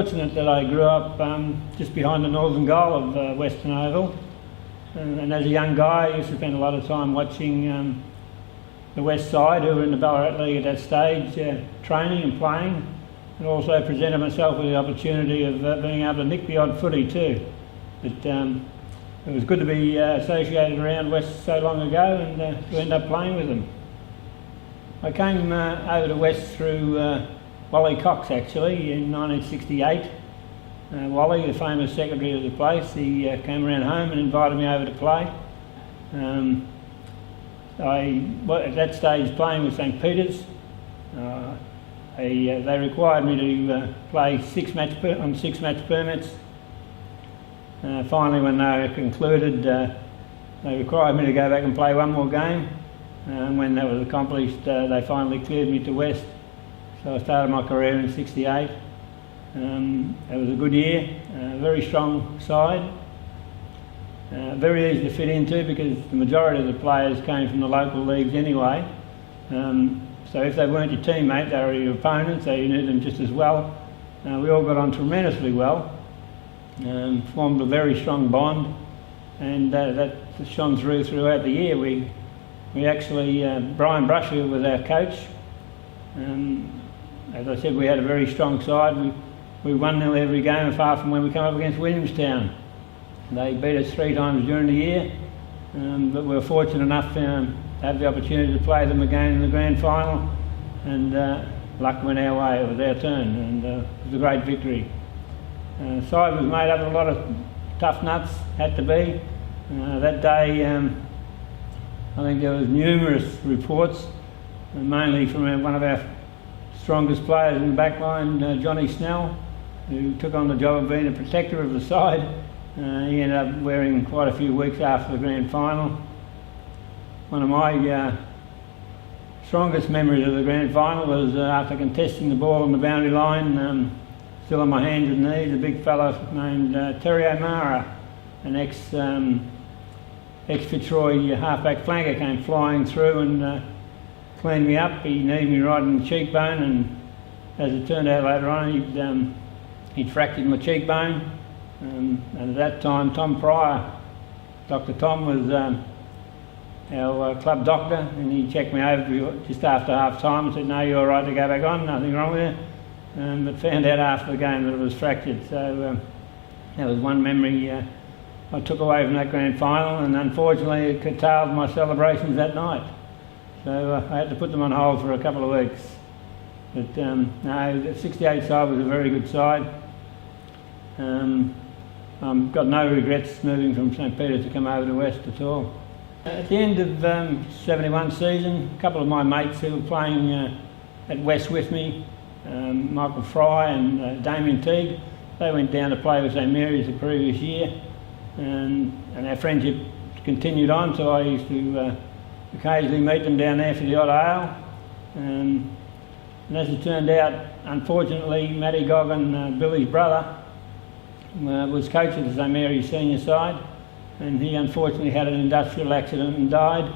fortunate that I grew up just behind the northern goal of Western Oval, and as a young guy I used to spend a lot of time watching the West side, who were in the Ballarat League at that stage, training and playing, and also presented myself with the opportunity of being able to nick the odd footy too. But it was good to be associated around West so long ago and to end up playing with them. I came over to West through Wally Cox actually in 1968. Wally, the famous secretary of the place, he came around home and invited me over to play. I at that stage playing with St Peter's. They required me to play on 6 match permits. Finally, when they concluded, they required me to go back and play one more game. And when that was accomplished, they finally cleared me to West. So I started my career in '68. It was a good year, very strong side. Very easy to fit into because the majority of the players came from the local leagues anyway. So if they weren't your teammate, they were your opponent, so you knew them just as well. We all got on tremendously well, formed a very strong bond, and that shone throughout the year. We actually, Brian Brushfield was our coach. As I said, we had a very strong side. We won nearly every game apart from when we came up against Williamstown. They beat us 3 times during the year, but we were fortunate enough to have the opportunity to play them again in the grand final, and luck went our way. It was our turn, and it was a great victory. The side was made up of a lot of tough nuts, had to be. That day, I think there was numerous reports, mainly from one of our strongest players in the back line, Johnny Snell, who took on the job of being a protector of the side. He ended up wearing quite a few weeks after the grand final. One of my strongest memories of the grand final was after contesting the ball on the boundary line, still on my hands and knees, a big fellow named Terry Emonds, an ex-Fitzroy halfback flanker, came flying through and cleaned me up. He kneed me right in the cheekbone, and as it turned out later on, he'd fractured my cheekbone. And at that time, Tom Pryor, Dr. Tom, was our club doctor, and he checked me over just after half time and said, "No, you're all right to go back on, nothing wrong with you." But found out after the game that it was fractured. So that was one memory I took away from that grand final, and unfortunately it curtailed my celebrations that night. So I had to put them on hold for a couple of weeks. But no, the '68 side was a very good side. I've got no regrets moving from St Peter's to come over to West at all. At the end of '71 season, a couple of my mates who were playing at West with me, Michael Fry and Damien Teague, they went down to play with St Mary's the previous year, and our friendship continued on, so I used to occasionally meet them down there for the odd ale. And as it turned out, unfortunately, Matty Goggin, Billy's brother, was coach of the St Mary's senior side, and he unfortunately had an industrial accident and died.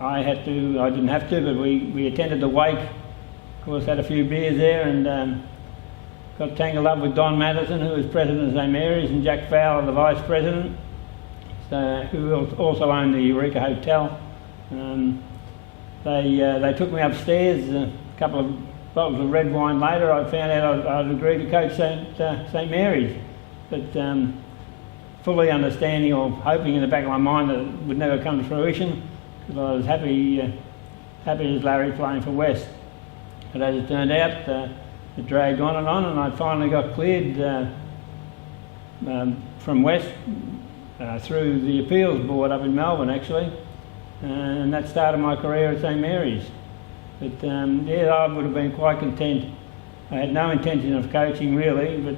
I didn't have to, but we attended the wake. Of course, had a few beers there, and got tangled up with Don Matheson, who was president of St Mary's, and Jack Fowler, the vice president, who also owned the Eureka Hotel. They took me upstairs. A couple of bottles of red wine later, I found out I'd agreed to coach St Mary's, but fully understanding or hoping in the back of my mind that it would never come to fruition, because I was happy as Larry playing for West. But as it turned out, it dragged on, and I finally got cleared from West through the appeals board up in Melbourne actually, and that started my career at St Mary's. But yeah, I would have been quite content. I had no intention of coaching really, but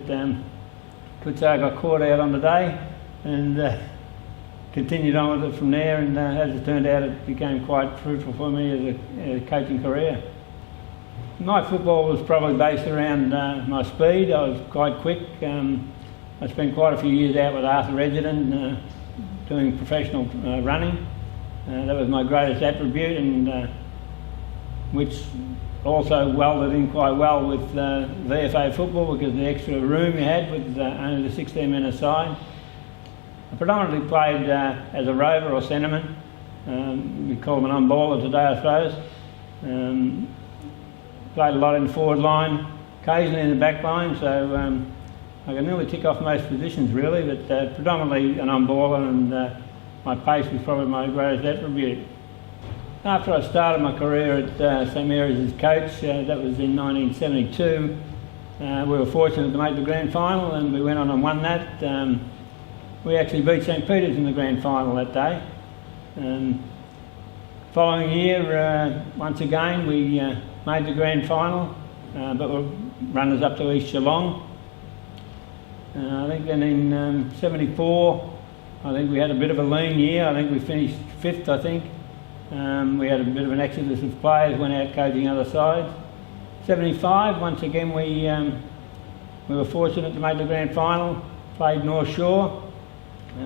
could say I got caught out on the day and continued on with it from there, and as it turned out it became quite fruitful for me as a coaching career. My football was probably based around my speed. I was quite quick. I spent quite a few years out with Arthur Edgerton doing professional running. That was my greatest attribute, and which also welded in quite well with VFA football because of the extra room you had with only the 16 men aside. I predominantly played as a rover or centreman. We call them an on-baller today, I suppose. Played a lot in the forward line, occasionally in the back line, so I can nearly tick off most positions really, but predominantly an on-baller, and my pace was probably my greatest attribute. After I started my career at St Mary's as coach, that was in 1972, we were fortunate to make the grand final, and we went on and won that. We actually beat St Peter's in the grand final that day. Following year, once again, we made the grand final, but were runners up to East Geelong. I think then in 74, I think we had a bit of a lean year. I think we finished 5th, I think. We had a bit of an exodus of players, went out coaching other sides. 75, once again, we were fortunate to make the grand final, played North Shore,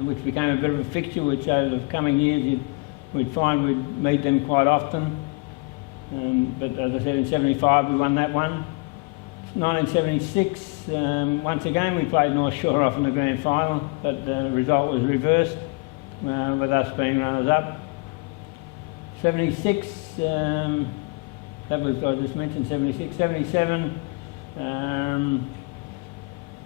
which became a bit of a fixture, which over the coming years we'd find we'd meet them quite often. But as I said, in 75 we won that one. 1976, once again we played North Shore off in the grand final, but the result was reversed with us being runners-up. 76, that was, I just mentioned 76. 77,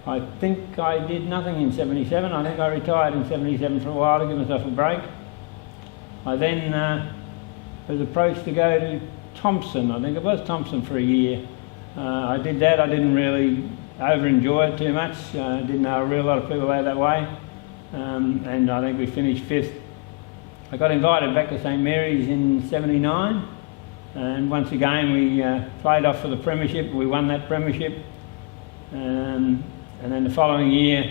I think I did nothing in 77. I think I retired in 77 for a while to give myself a break. I then was approached to go to Thompson. I think it was Thompson for a year. I did that. I didn't really over-enjoy it too much. I didn't know a real lot of people out that way. And I think we finished 5th. I got invited back to St Mary's in 79. And once again we played off for the Premiership. We won that Premiership. And then the following year,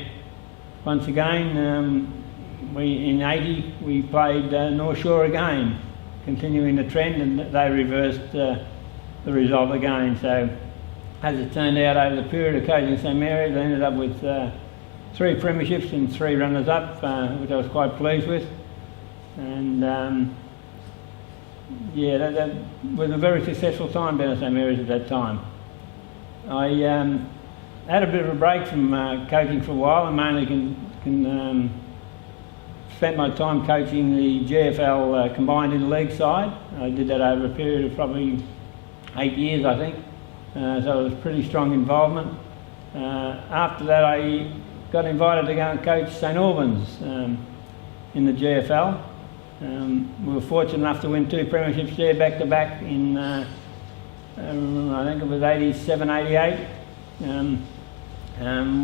once again, in 80 we played North Shore again, continuing the trend, and they reversed the result again. So as it turned out, over the period of coaching St Mary's, I ended up with 3 premierships and 3 runners-up, which I was quite pleased with. And yeah, that was a very successful time down at St Mary's at that time. I had a bit of a break from coaching for a while, and mainly spent my time coaching the GFL combined interleague side. I did that over a period of probably 8 years, I think. So it was pretty strong involvement. After that I got invited to go and coach St Albans in the GFL. We were fortunate enough to win 2 premierships there back to back in I think it was 87, 88.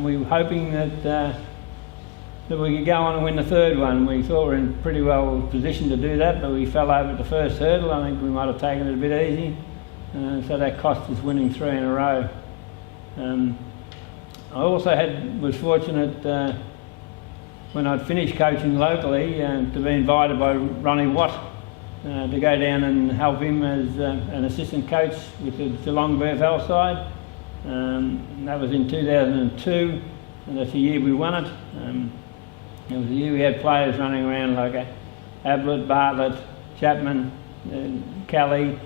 We were hoping that we could go on and win the 3rd one. We thought we were in pretty well position to do that, but we fell over at the first hurdle. I think we might have taken it a bit easy, so that cost us winning 3 in a row. I also was fortunate when I'd finished coaching locally to be invited by Ronnie Watt to go down and help him as an assistant coach with the Geelong VFL side. That was in 2002, and that's the year we won it. It was the year we had players running around like Ablett, Bartlett, Chapman, Kelly,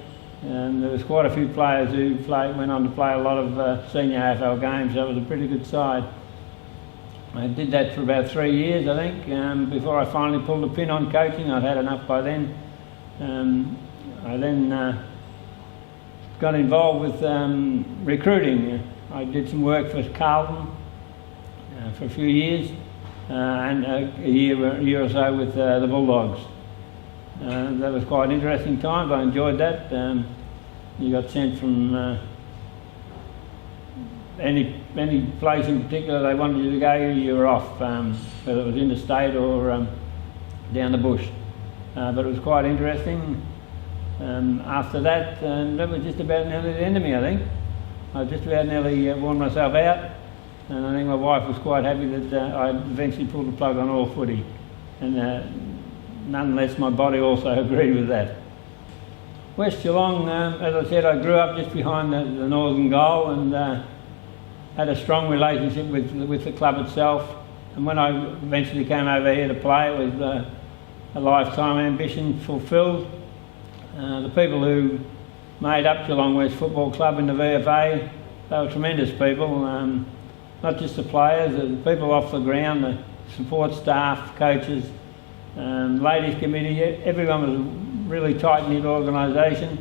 and there was quite a few players who went on to play a lot of senior AFL games, so it was a pretty good side. I did that for about 3 years, I think, before I finally pulled the pin on coaching. I'd had enough by then. I then got involved with recruiting. I did some work for Carlton for a few years, and a year or so with the Bulldogs. That was quite interesting times. I enjoyed that. You got sent from any place in particular they wanted you to go, you were off, whether it was interstate or down the bush. But it was quite interesting. After that, that was just about nearly the end of me, I think. I just about nearly worn myself out, and I think my wife was quite happy that I eventually pulled the plug on all footy. And nonetheless, my body also agreed with that. West Geelong, as I said, I grew up just behind the northern goal, and had a strong relationship with the club itself. And when I eventually came over here to play, it was a lifetime ambition fulfilled. The people who made up Geelong West Football Club in the VFA. They were tremendous people, not just the players, the people off the ground, the support staff, coaches, ladies committee, everyone was a really tight-knit organisation.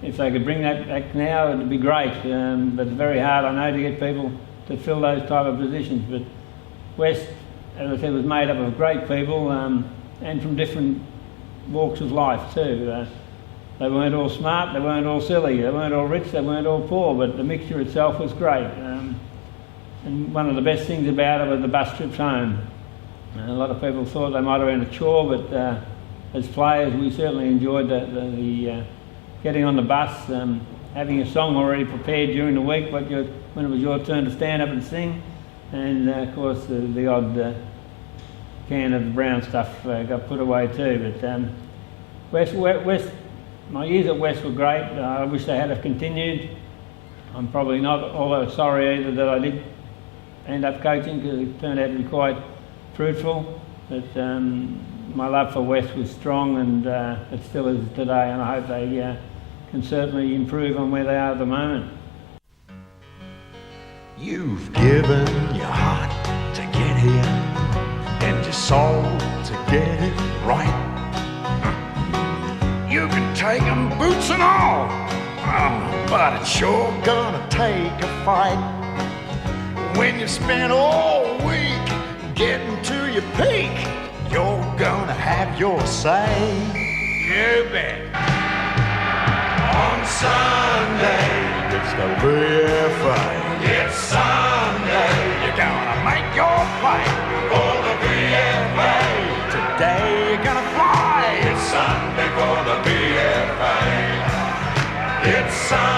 If they could bring that back now, it'd be great, but it's very hard, I know, to get people to fill those type of positions. But West, as I said, was made up of great people and from different walks of life too. They weren't all smart, they weren't all silly, they weren't all rich, they weren't all poor, but the mixture itself was great. And one of the best things about it was the bus trips home. A lot of people thought they might have been a chore, but as players we certainly enjoyed the getting on the bus, having a song already prepared during the week when it was your turn to stand up and sing, and of course the odd can of the brown stuff got put away too. But West, my years at West were great. I wish they had have continued. I'm probably not all that sorry either that I did end up coaching, because it turned out to be quite fruitful. But my love for West was strong, and it still is today, and I hope they can certainly improve on where they are at the moment. You've given your heart to get here and your soul to get it right. You can take 'em boots and all, but it's sure gonna take a fight. When you spend all week getting to your peak, you're gonna have your say. You bet. On Sunday, it's the VFA. It's Sunday, you're gonna make your play for the VFA. Today you're gonna fly. It's Sunday for the VFA. It's Sunday.